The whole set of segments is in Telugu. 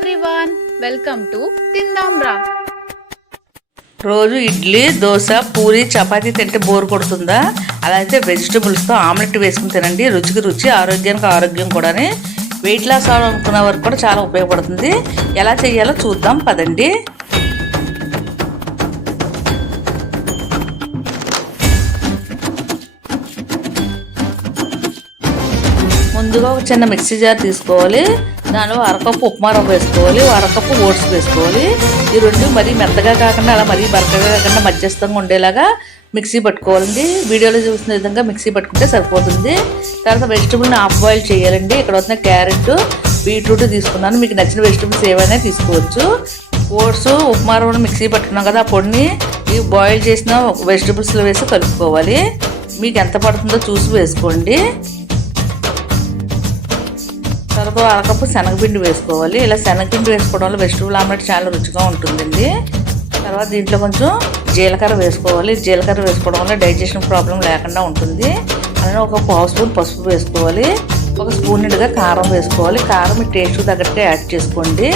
ఎవ్రీవన్ వెల్కమ్ టు తిందాంరా రోజు ఇడ్లీ దోశ పూరి చపాతీ తింటే బోర్ కొడుతుందా? అలా అయితే వెజిటబుల్స్తో ఆమ్లెట్ వేసుకుని తినండి. రుచికి రుచి ఆరోగ్యానికి ఆరోగ్యం కూడా వెయిట్ లాస్ అవ్వాలనుకున్న వరకు కూడా చాలా ఉపయోగపడుతుంది. ఎలా చేయాలో చూద్దాం పదండి. ముందుగా ఒక చిన్న మిక్సీ జార్ తీసుకోవాలి. దానిలో అరకప్పు ఉప్మా రవ్వ వేసుకోవాలి అరకప్పు ఓట్స్ వేసుకోవాలి. ఈ రెండు మరీ మెత్తగా కాకుండా అలా మరీ బరకగా కాకుండా మధ్యస్థంగా ఉండేలాగా మిక్సీ పట్టుకోవాలండి. వీడియోలో చూసిన విధంగా మిక్సీ పట్టుకుంటే సరిపోతుంది. తర్వాత వెజిటబుల్ని హాఫ్ బాయిల్ చేయాలండి. ఇక్కడ వస్తున్న క్యారెట్ బీట్రూట్ తీసుకున్నాను. మీకు నచ్చిన వెజిటబుల్స్ ఏవైనా తీసుకోవచ్చు. ఓట్స్ ఉప్మా రవ్వను మిక్సీ పట్టుకున్నాం కదా ఆ పొడిని ఈ బాయిల్ చేసిన వెజిటబుల్స్లో వేసి కలుపుకోవాలి. మీకు ఎంత పడుతుందో చూసి వేసుకోండి. తర్వాత అరకప్పు శనగపిండి వేసుకోవాలి. ఇలా శనగపిండి వేసుకోవడం వల్ల వెజిటబుల్ ఆమ్లెట్ చాలా రుచిగా ఉంటుందండి. తర్వాత దీంట్లో కొంచెం జీలకర్ర వేసుకోవాలి. జీలకర్ర వేసుకోవడం వల్ల డైజెషన్ ప్రాబ్లం లేకుండా ఉంటుంది. అలానే ఒక పావు స్పూన్ పసుపు వేసుకోవాలి. ఒక స్పూన్ నిండుగా కారం వేసుకోవాలి. కారం మీ టేస్ట్ తగ్గట్టుగా యాడ్ చేసుకోండి.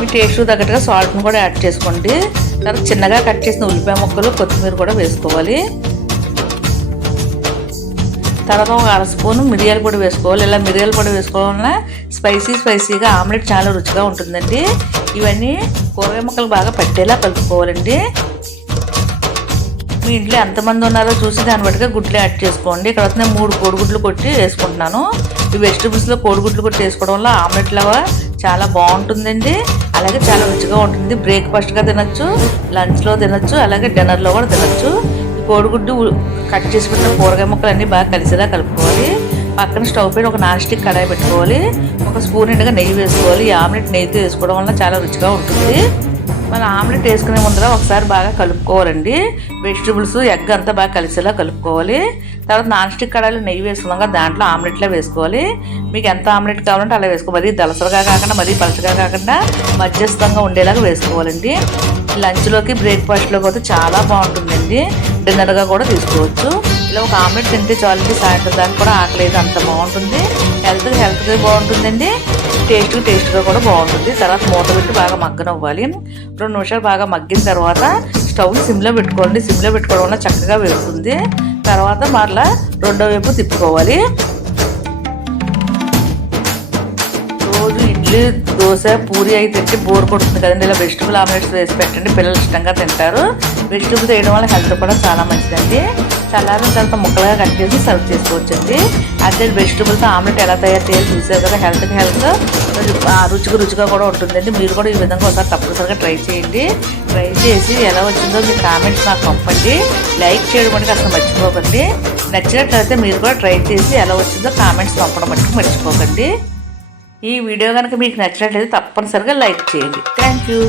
మీ టేస్ట్ తగ్గట్టుగా సాల్ట్ని కూడా యాడ్ చేసుకోండి. తర్వాత చిన్నగా కట్ చేసిన ఉల్లిపాయ ముక్కలు కొత్తిమీర కూడా వేసుకోవాలి. తర్వాత ఒక అర స్పూన్ మిరియాల పొడి వేసుకోవాలి. ఇలా మిరియాల పొడి వేసుకోవడం వల్ల స్పైసీ స్పైసీగా ఆమ్లెట్ చాలా రుచిగా ఉంటుందండి. ఇవన్నీ కూరగాయ ముక్కలు బాగా పట్టేలా కలుపుకోవాలండి. మీ ఇంట్లో ఎంతమంది ఉన్నారో చూసి దాన్ని బట్టిగా గుడ్లు యాడ్ చేసుకోండి. ఇక్కడ వస్తే నేను మూడు కోడిగుడ్లు కొట్టి వేసుకుంటున్నాను. ఈ వెజిటబుల్స్లో కోడిగుడ్లు కొట్టి వేసుకోవడం వల్ల ఆమ్లెట్ లాగా చాలా బాగుంటుందండి. అలాగే చాలా రుచిగా ఉంటుంది. బ్రేక్ఫాస్ట్గా తినచ్చు లంచ్లో తినచ్చు అలాగే డిన్నర్లో కూడా తినచ్చు. కోడిగుడ్డు కట్ చేసి పెట్టిన కూరగాయ ముక్కలు అన్నీ బాగా కలిసేలా కలుపుకోవాలి. పక్కన స్టవ్ పైన ఒక నాన్ స్టిక్ కడాయి పెట్టుకోవాలి. ఒక స్పూన్ నిండుగా నెయ్యి వేసుకోవాలి. ఈ ఆమ్లెట్ నెయ్యితో వేసుకోవడం వల్ల చాలా రుచిగా ఉంటుంది. మన ఆమ్లెట్ వేసుకునే ముందర ఒకసారి బాగా కలుపుకోవాలండి. వెజిటబుల్స్ ఎగ్ అంతా బాగా కలిసేలా కలుపుకోవాలి. తర్వాత నాన్ స్టిక్ కడాయిలో నెయ్యి వేసుకున్నాక దాంట్లో ఆమ్లెట్లో వేసుకోవాలి. మీకు ఎంత ఆమ్లెట్ కావాలంటే అలా వేసుకోవాలి. మరీ దలసరగా కాకుండా మరీ పలచగా కాకుండా మధ్యస్థంగా ఉండేలాగా వేసుకోవాలండి. లంచ్లోకి బ్రేక్ఫాస్ట్లోకి కూడా చాలా బాగుంటుందండి. డిన్నర్గా కూడా తీసుకోవచ్చు. ఇలా ఒక ఆమ్లెట్ తింటే చాలండి సాయంత్రం దానికి కూడా ఆకలేదు అంత బాగుంటుంది. హెల్త్ హెల్త్గా బాగుంటుందండి. టేస్ట్ టేస్ట్గా కూడా బాగుంటుంది. తర్వాత మూత పెట్టి బాగా మగ్గనివ్వాలి రెండు నిమిషాలు బాగా మగ్గిన తర్వాత స్టవ్ని సిమ్లో పెట్టుకోండి. సిమ్లో పెట్టుకోవడం వల్ల చక్కగా వేస్తుంది తర్వాత మరలా రెండో వైపు తిప్పుకోవాలి. ఇడ్లీ దోశ పూరి అయితే తెచ్చి బోర్ కొడుతుంది కదండి. ఇలా వెజిటబుల్ ఆమ్లెట్స్ వేసి పెట్టండి. పిల్లలు ఇష్టంగా తింటారు. వెజిటబుల్స్ వేయడం వల్ల హెల్త్ కూడా చాలా మంచిదండి. చల్లారిన తర్వాత ముక్కలుగా కట్ చేసి సర్వ్ చేసుకోవచ్చండి. అదే వెజిటబుల్స్ ఆమ్లెట్ ఎలా తయారు చేయాలి చూసారు కదా. హెల్త్కి హెల్త్ రుచిగా రుచిగా కూడా ఉంటుందండి. మీరు కూడా ఈ విధంగా ఒకసారి తప్పనిసరిగా ట్రై చేయండి. ట్రై చేసి ఎలా వచ్చిందో మీ కామెంట్స్ నాకు పంపండి. లైక్ చేయడం అంటే అసలు మర్చిపోకండి. నచ్చినట్లయితే మీరు కూడా ట్రై చేసి ఎలా వచ్చిందో కామెంట్స్ పంపడం మట్టుకు మర్చిపోకండి. ఈ వీడియో కనుక మీకు నచ్చినట్లయితే తప్పనిసరిగా లైక్ చేయండి. Thank you